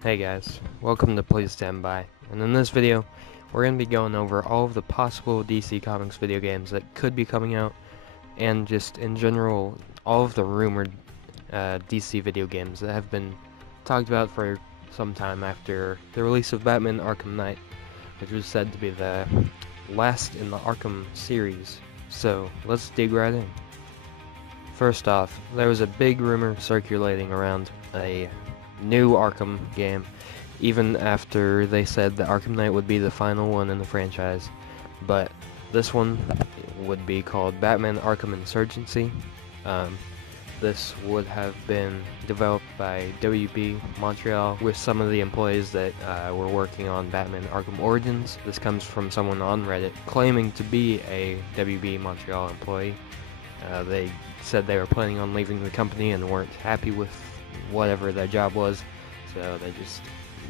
Hey guys, welcome to Please Stand By, and in this video, we're going to be going over all of the possible DC Comics video games that could be coming out, and just in general, all of the rumored DC video games that have been talked about for some time after the release of Batman Arkham Knight, which was said to be the last in the Arkham series. So, let's dig right in. First off, there was a big rumor circulating around a new Arkham game, even after they said that Arkham Knight would be the final one in the franchise. But this one would be called Batman Arkham Insurgency. This would have been developed by WB Montreal with some of the employees that were working on Batman Arkham Origins. This comes from someone on Reddit claiming to be a WB Montreal employee. They said they were planning on leaving the company and weren't happy with whatever their job was, so they just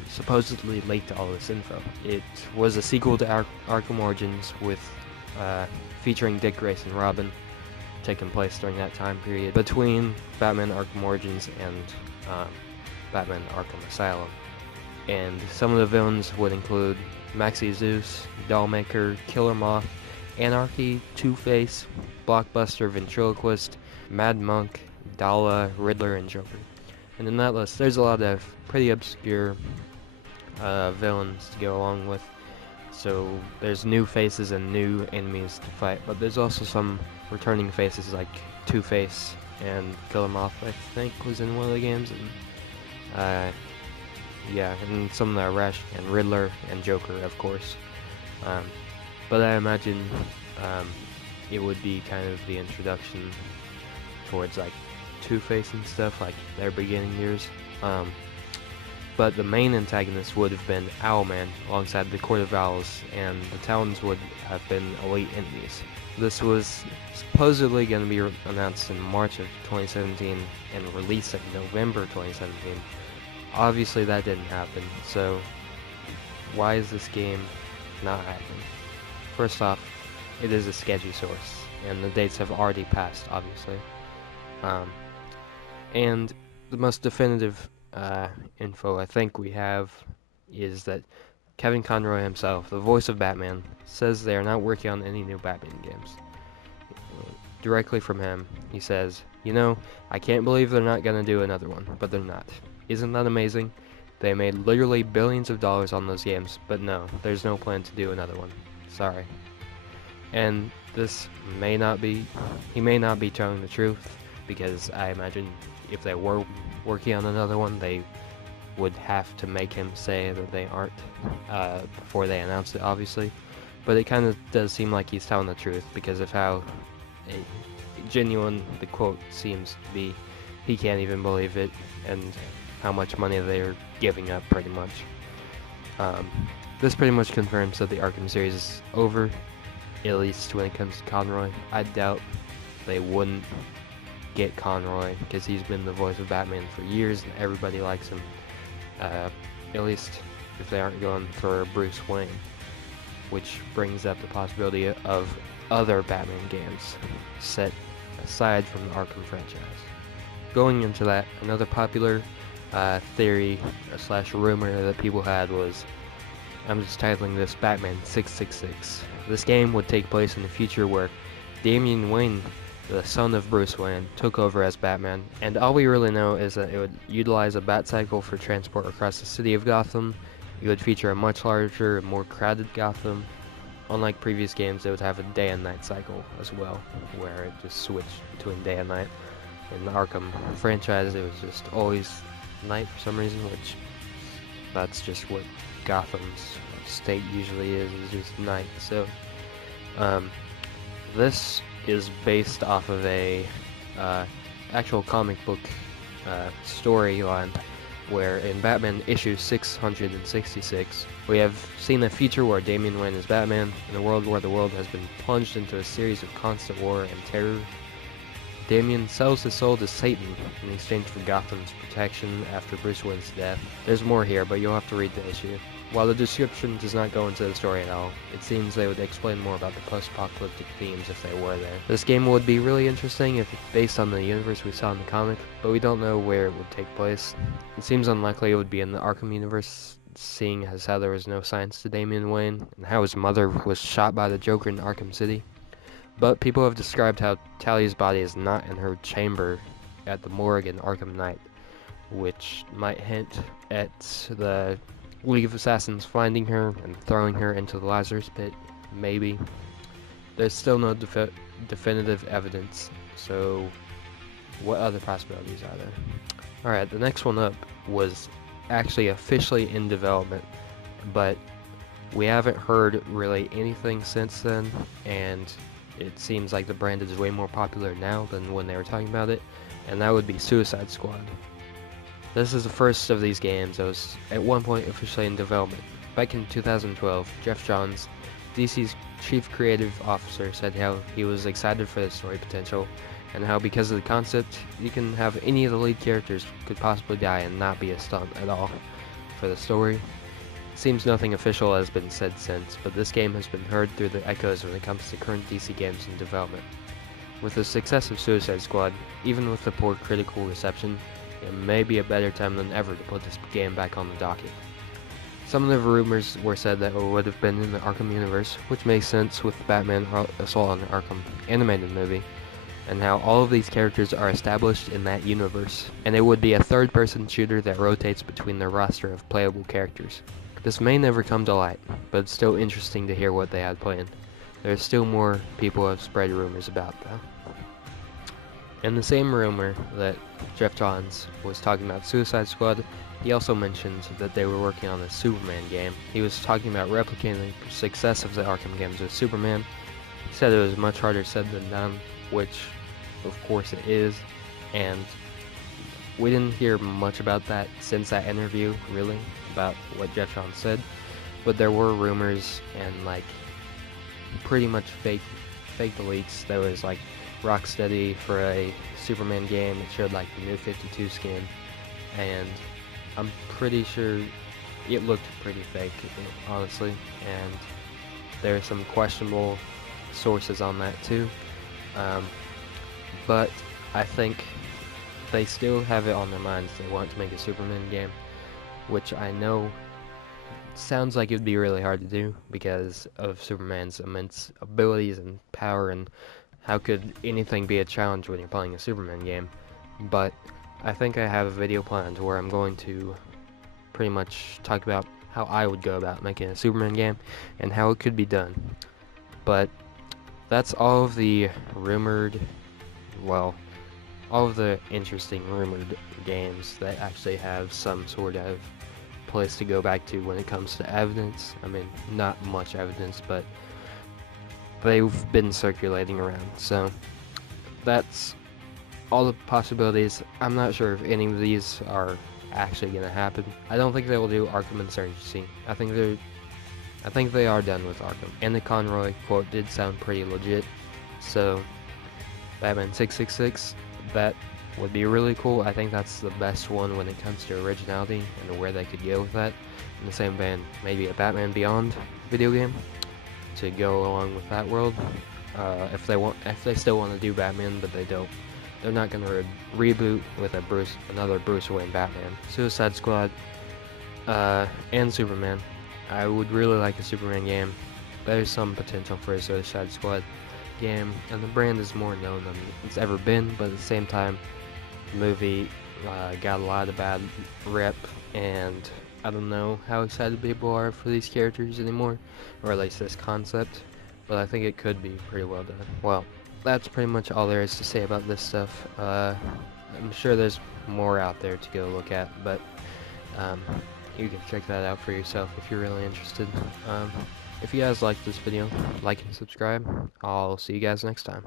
supposedly leaked all this info. It was a sequel to Arkham Origins with featuring Dick Grayson Robin, taking place during that time period between Batman Arkham Origins and Batman Arkham Asylum. And some of the villains would include Maxi Zeus, Dollmaker, Killer Moth, Anarchy, Two-Face, Blockbuster, Ventriloquist, Mad Monk, Dala, Riddler, and Joker. And in that list, there's a lot of pretty obscure villains to go along with. So there's new faces and new enemies to fight, but there's also some returning faces like Two-Face and Killer Moth, I think, was in one of the games. And yeah, and some of the Rash and Riddler and Joker, of course. But I imagine it would be kind of the introduction towards like Two-Face and stuff, like their beginning years. But the main antagonist would have been Owlman alongside the Court of Owls, and the Talons would have been elite enemies. This was supposedly going to be announced in March of 2017 and released in November 2017. Obviously that didn't happen, so why is this game not happening? First off, it is a sketchy source, and the dates have already passed, obviously. And the most definitive info I think we have is that Kevin Conroy himself, the voice of Batman, says they are not working on any new Batman games. Directly from him, he says, "You know, I can't believe they're not gonna do another one, but they're not. Isn't that amazing? They made literally billions of dollars on those games, but no, there's no plan to do another one. Sorry." And this may not be, he may not be telling the truth, because I imagine if they were working on another one, they would have to make him say that they aren't before they announce it, obviously. But it kind of does seem like he's telling the truth because of how genuine the quote seems to be. He can't even believe it, and how much money they're giving up, pretty much. This pretty much confirms that the Arkham series is over, at least when it comes to Conroy. I doubt they wouldn't get Conroy because he's been the voice of Batman for years and everybody likes him, at least if they aren't going for Bruce Wayne, which brings up the possibility of other Batman games set aside from the Arkham franchise. Going into that, another popular theory / rumor that people had was, I'm just titling this Batman 666. This game would take place in the future where Damian Wayne, the son of Bruce Wayne, took over as Batman, and all we really know is that it would utilize a bat cycle for transport across the city of Gotham. It would feature a much larger and more crowded Gotham. Unlike previous games, it would have a day and night cycle as well, where it just switched between day and night. In the Arkham franchise, it was just always night for some reason, which that's just what Gotham's state usually is just night. So this is based off of a actual comic book storyline, where in Batman issue 666 we have seen a future where Damian Wayne is Batman in a world where the world has been plunged into a series of constant war and terror. Damien sells his soul to Satan in exchange for Gotham's protection after Bruce Wayne's death. There's more here, but you'll have to read the issue. While the description does not go into the story at all, it seems they would explain more about the post-apocalyptic themes if they were there. This game would be really interesting if it's based on the universe we saw in the comic, but we don't know where it would take place. It seems unlikely it would be in the Arkham universe, seeing as how there was no science to Damian Wayne, and how his mother was shot by the Joker in Arkham City. But people have described how Talia's body is not in her chamber at the morgue in Arkham Knight, which might hint at the League of Assassins finding her and throwing her into the Lazarus pit, maybe. There's still no definitive evidence, so what other possibilities are there? Alright, the next one up was actually officially in development, but we haven't heard really anything since then, and it seems like the brand is way more popular now than when they were talking about it, and that would be Suicide Squad. This is the first of these games that was at one point officially in development. Back in 2012, Jeff Johns, DC's chief creative officer, said how he was excited for the story potential, and how because of the concept, you can have any of the lead characters could possibly die and not be a stunt at all for the story. Seems nothing official has been said since, but this game has been heard through the echoes when it comes to current DC games in development. With the success of Suicide Squad, even with the poor critical reception, it may be a better time than ever to put this game back on the docket. Some of the rumors were said that it would have been in the Arkham universe, which makes sense with the Batman Assault on Arkham animated movie, and how all of these characters are established in that universe, and it would be a third-person shooter that rotates between their roster of playable characters. This may never come to light, but it's still interesting to hear what they had planned. There's still more people have spread rumors about though. In the same rumor that Jeff Johns was talking about Suicide Squad, he also mentioned that they were working on a Superman game. He was talking about replicating the success of the Arkham games with Superman. He said it was much harder said than done, which of course it is, and we didn't hear much about that since that interview, really, about what Jeff Johns said, but there were rumors and like pretty much fake leaks. There was like Rocksteady for a Superman game that showed like the new 52 skin, and I'm pretty sure it looked pretty fake, honestly, and there are some questionable sources on that too, but I think they still have it on their minds. They want to make a Superman game, which I know sounds like it would be really hard to do because of Superman's immense abilities and power, and how could anything be a challenge when you're playing a Superman game. But I think I have a video planned where I'm going to pretty much talk about how I would go about making a Superman game and how it could be done. But that's all of the rumored, well, all of the interesting rumored games that actually have some sort of place to go back to when it comes to evidence. I mean, not much evidence, but they've been circulating around. So that's all the possibilities. I'm not sure if any of these are actually going to happen. I don't think they will do Arkham Insurgency. I think they are done with Arkham. And the Conroy quote did sound pretty legit. So Batman 666, that would be really cool. I think that's the best one when it comes to originality and where they could go with that. In the same vein, maybe a Batman Beyond video game to go along with that world. If they still want to do Batman, but they're not going to reboot with another Bruce Wayne Batman. Suicide Squad, and Superman. I would really like a Superman game. There's some potential for a Suicide Squad game, and the brand is more known than it's ever been, but at the same time, the movie got a lot of bad rep, and I don't know how excited people are for these characters anymore, or at least this concept, but I think it could be pretty well done. Well, that's pretty much all there is to say about this stuff. I'm sure there's more out there to go look at, but you can check that out for yourself if you're really interested. If you guys liked this video, like and subscribe. I'll see you guys next time.